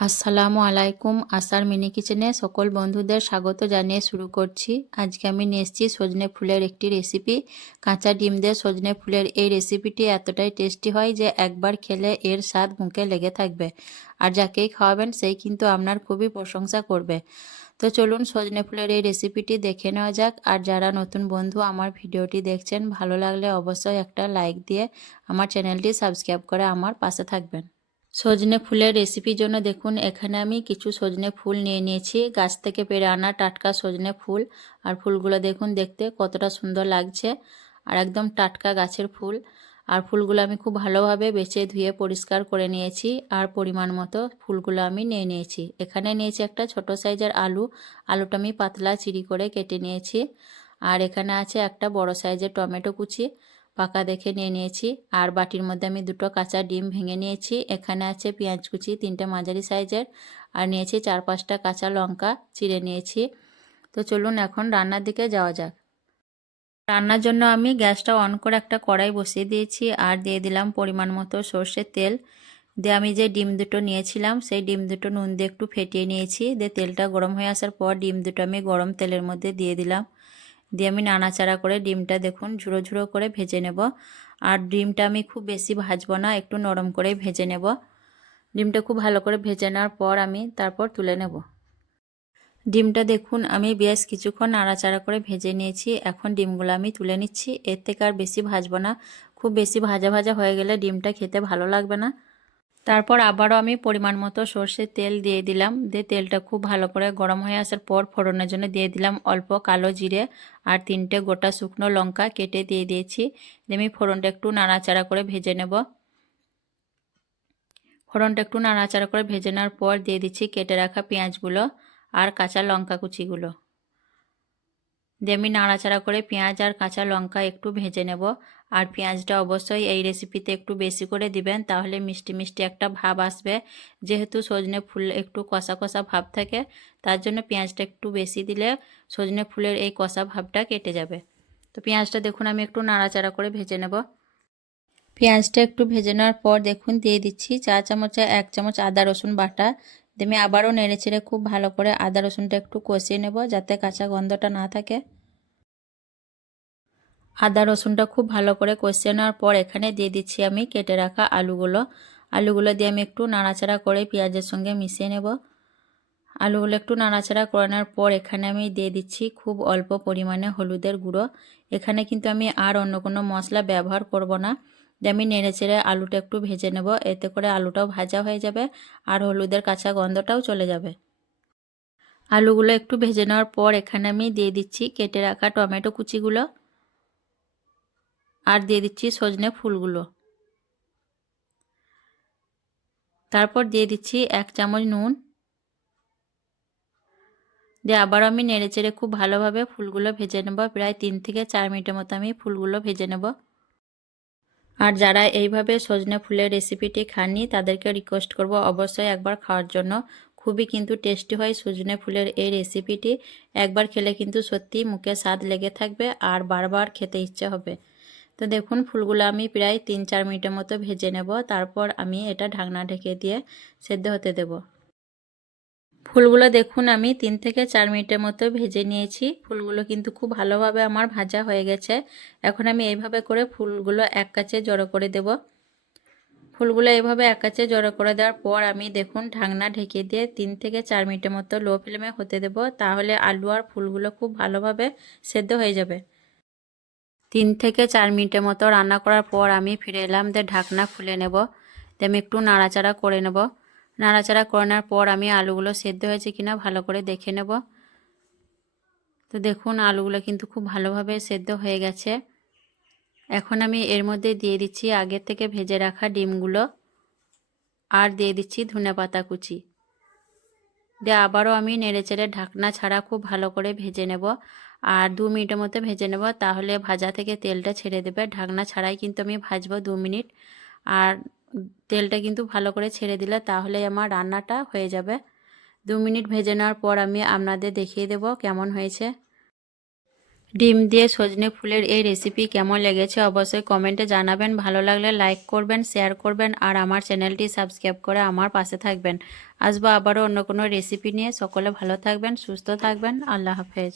আসসালামু আলাইকুম। আসার মিনি কিচেনে সকল বন্ধুদের স্বাগত জানিয়ে শুরু করছি। আজকে আমি নিয়ে এসেছি সজনে ফুলের একটি রেসিপি। কাঁচা ডিম দিয়ে সজনে ফুলের এই রেসিপিটি এতটাই টেস্টি হয় যে একবার খেলে এর স্বাদ মুখে লেগে থাকবে, আর যাকেই খাওয়াবেন সেই কিন্তু আপনার খুবই প্রশংসা করবে। তো চলুন সজনে ফুলের এই রেসিপিটি দেখে নেওয়া যাক। আর যারা নতুন বন্ধু আমার ভিডিওটি দেখছেন, ভালো লাগলে অবশ্যই একটা লাইক দিয়ে আমার চ্যানেলটি সাবস্ক্রাইব করে আমার পাশে থাকবেন। সজনে ফুলের রেসিপির জন্য দেখুন এখানে আমি কিছু সজনে ফুল নিয়ে নিয়েছি, গাছ থেকে পেড়ে আনা টাটকা সজনে ফুল। আর ফুলগুলো দেখুন দেখতে কতটা সুন্দর লাগছে, আর একদম টাটকা গাছের ফুল। আর ফুলগুলো আমি খুব ভালোভাবে বেছে ধুয়ে পরিষ্কার করে নিয়েছি, আর পরিমাণ মতো ফুলগুলো আমি নিয়ে নিয়েছি। এখানে নিয়েছি একটা ছোট সাইজের আলুটা আমি পাতলা চিড়ি করে কেটে নিয়েছি। আর এখানে আছে একটা বড় সাইজের টমেটো কুচি পাকা দেখে নিয়ে নিয়েছি। আর বাটির মধ্যে আমি দুটো কাঁচা ডিম ভেঙে নিয়েছি। এখানে আছে পেঁয়াজ কুচি তিনটে মাঝারি সাইজের, আর নিয়েছি 4-5টা কাঁচা লঙ্কা চিড়ে নিয়েছি। তো চলুন এখন রান্নার দিকে যাওয়া যাক। রান্নার জন্য আমি গ্যাসটা অন করে একটা কড়াই বসিয়ে দিয়েছি, আর দিয়ে দিলাম পরিমাণ মতো সর্ষের তেল। দিয়ে আমি যে ডিম দুটো নিয়েছিলাম সেই ডিম দুটো নুন দিয়ে একটু ফেটিয়ে নিয়েছি। দিয়ে তেলটা গরম হয়ে আসার পর ডিম দুটো আমি গরম তেলের মধ্যে দিয়ে দিলাম। দিয়ে আমি নাড়াচাড়া করে ডিমটা দেখুন ঝুড়ো ঝুড়ো করে ভেজে নেব। আর ডিমটা আমি খুব বেশি ভাজবো না, একটু নরম করেই ভেজে নেব। ডিমটা খুব ভালো করে ভেজে নেওয়ার পর আমি তারপর তুলে নেব। ডিমটা দেখুন আমি বেশ কিছুক্ষণ নাড়াচাড়া করে ভেজে নিয়েছি। এখন ডিমগুলো আমি তুলে নিচ্ছি। এর থেকে আর বেশি ভাজবো না, খুব বেশি ভাজা ভাজা হয়ে গেলে ডিমটা খেতে ভালো লাগবে না। তারপর আবারও আমি পরিমাণ মতো সর্ষের তেল দিয়ে দিলাম। দিয়ে তেলটা খুব ভালো করে গরম হয়ে আসার পর ফোড়নের জন্য দিয়ে দিলাম অল্প কালো জিরে আর 3টে গোটা শুকনো লঙ্কা কেটে দিয়ে দিয়েছি। দিয়ে আমি ফোড়নটা একটু নাড়াচাড়া করে ভেজে নেব। ফোড়নটা একটু নাড়াচাড়া করে ভেজে নেওয়ার পর দিয়ে দিচ্ছি কেটে রাখা পেঁয়াজগুলো আর কাঁচা লঙ্কা কুচিগুলো। দিয়ে আমি নাড়াচাড়া করে পেঁয়াজ আর কাঁচা লঙ্কা একটু ভেজে নেব। আর পেঁয়াজটা অবশ্যই এই রেসিপিতে একটু বেশি করে দিবেন, তাহলে মিষ্টি মিষ্টি একটা ভাব আসবে। যেহেতু সজনে ফুল একটু কষা কষা ভাব থাকে, তার জন্য পেঁয়াজটা একটু বেশি দিলে সজনে ফুলের এই কষা ভাবটা কেটে যাবে। তো পেঁয়াজটা দেখুন আমি একটু নাড়াচাড়া করে ভেজে নেব। পেঁয়াজটা একটু ভেজে নেওয়ার পর দেখুন দিয়ে দিচ্ছি 1 চামচ আদা রসুন বাটা। দিয়ে আমি আবারও নেড়েচেড়ে খুব ভালো করে আদা রসুনটা একটু কষিয়ে নেব, যাতে কাঁচা গন্ধটা না থাকে। আদা রসুনটা খুব ভালো করে কষিয়ে নেওয়ার পর এখানে দিয়ে দিচ্ছি আমি কেটে রাখা আলুগুলো দিয়ে আমি একটু নাড়াচাড়া করে পেঁয়াজের সঙ্গে মিশিয়ে নেব। আলুগুলো একটু নাড়াচাড়া করে নেওয়ার পর এখানে আমি দিয়ে দিচ্ছি খুব অল্প পরিমাণে হলুদের গুঁড়ো। এখানে কিন্তু আমি আর অন্য কোনো মশলা ব্যবহার করব না। দিয়ে আমি নেড়েচেড়ে আলুটা একটু ভেজে নেব, এতে করে আলুটাও ভাজা হয়ে যাবে আর হলুদের কাঁচা গন্ধটাও চলে যাবে। আলুগুলো একটু ভেজে নেওয়ার পর এখানে আমি দিয়ে দিচ্ছি কেটে রাখা টমেটো কুচিগুলো, আর দিয়ে দিচ্ছি সজনে ফুলগুলো। তারপর দিয়ে দিচ্ছি 1 চামচ নুন। দিয়ে আবার আমি নেড়েচেড়ে খুব ভালোভাবে ফুলগুলো ভেজে নেব। প্রায় 3 থেকে 4 মিনিটের মতো আমি ফুলগুলো ভেজে নেব। আর যারা এইভাবে সজনে ফুলের রেসিপিটি খাননি তাদেরকে রিকোয়েস্ট করব অবশ্যই একবার খাওয়ার জন্য। খুবই কিন্তু টেস্টি হয় সজনে ফুলের এই রেসিপিটি। একবার খেলে কিন্তু সত্যি মুখে স্বাদ লেগে থাকবে আর বারবার খেতে ইচ্ছে হবে। তো দেখুন ফুলগুলো আমি প্রায় 3-4 মিনিটের মতো ভেজে নেব। তারপর আমি এটা ঢাকনা ঢেকে দিয়ে সেদ্ধ হতে দেব। ফুলগুলো দেখুন আমি 3 থেকে 4 মিনিটের মতো ভেজে নিয়েছি। ফুলগুলো কিন্তু খুব ভালোভাবে আমার ভাজা হয়ে গেছে। এখন আমি এইভাবে করে ফুলগুলো এক কাছে জড়ো করে দেব। ফুলগুলো এইভাবে এক কাছে জড়ো করে দেওয়ার পর আমি দেখুন ঢাকনা ঢেকে দিয়ে 3 থেকে 4 মিনিটের মতো লো ফ্লেমে হতে দেব। তাহলে আলু আর ফুলগুলো খুব ভালোভাবে সেদ্ধ হয়ে যাবে। 3 থেকে 4 মিনিটের মতো রান্না করার পর আমি ফিরে এলাম। দিয়ে ঢাকনা খুলে নেব। দিয়ে আমি একটু নাড়াচাড়া করে নেব। নাড়াচাড়া করে নেওয়ার পর আমি আলুগুলো সেদ্ধ হয়েছে কিনা ভালো করে দেখে নেব। তো দেখুন আলুগুলো কিন্তু খুব ভালোভাবে সেদ্ধ হয়ে গেছে। এখন আমি এর মধ্যে দিয়ে দিচ্ছি আগে থেকে ভেজে রাখা ডিমগুলো, আর দিয়ে দিচ্ছি ধনেপাতা কুচি। দিয়ে আবারও আমি নেড়েচেড়ে ঢাকনা ছাড়া খুব ভালো করে ভেজে নেব। আর 2 মিনিটের মতো ভেজে নেব, তাহলে ভাজা থেকে তেলটা ছেড়ে দেবে। ঢাকনা ছাড়াই কিন্তু আমি ভাজবো 2 মিনিট। আর তেলটা কিন্তু ভালো করে ছেড়ে দিলে তাহলেই আমার রান্নাটা হয়ে যাবে। 2 মিনিট ভেজে নেওয়ার পর আমি আপনাদের দেখিয়ে দেব কেমন হয়েছে। ডিম দিয়ে সজনে ফুলের এই রেসিপি কেমন লেগেছে অবশ্যই কমেন্টে জানাবেন। ভালো লাগলে লাইক করবেন, শেয়ার করবেন আর আমার চ্যানেলটি সাবস্ক্রাইব করে আমার পাশে থাকবেন। আসবো আবারও অন্য কোনো রেসিপি নিয়ে। সকলে ভালো থাকবেন, সুস্থ থাকবেন। আল্লাহ হাফেজ।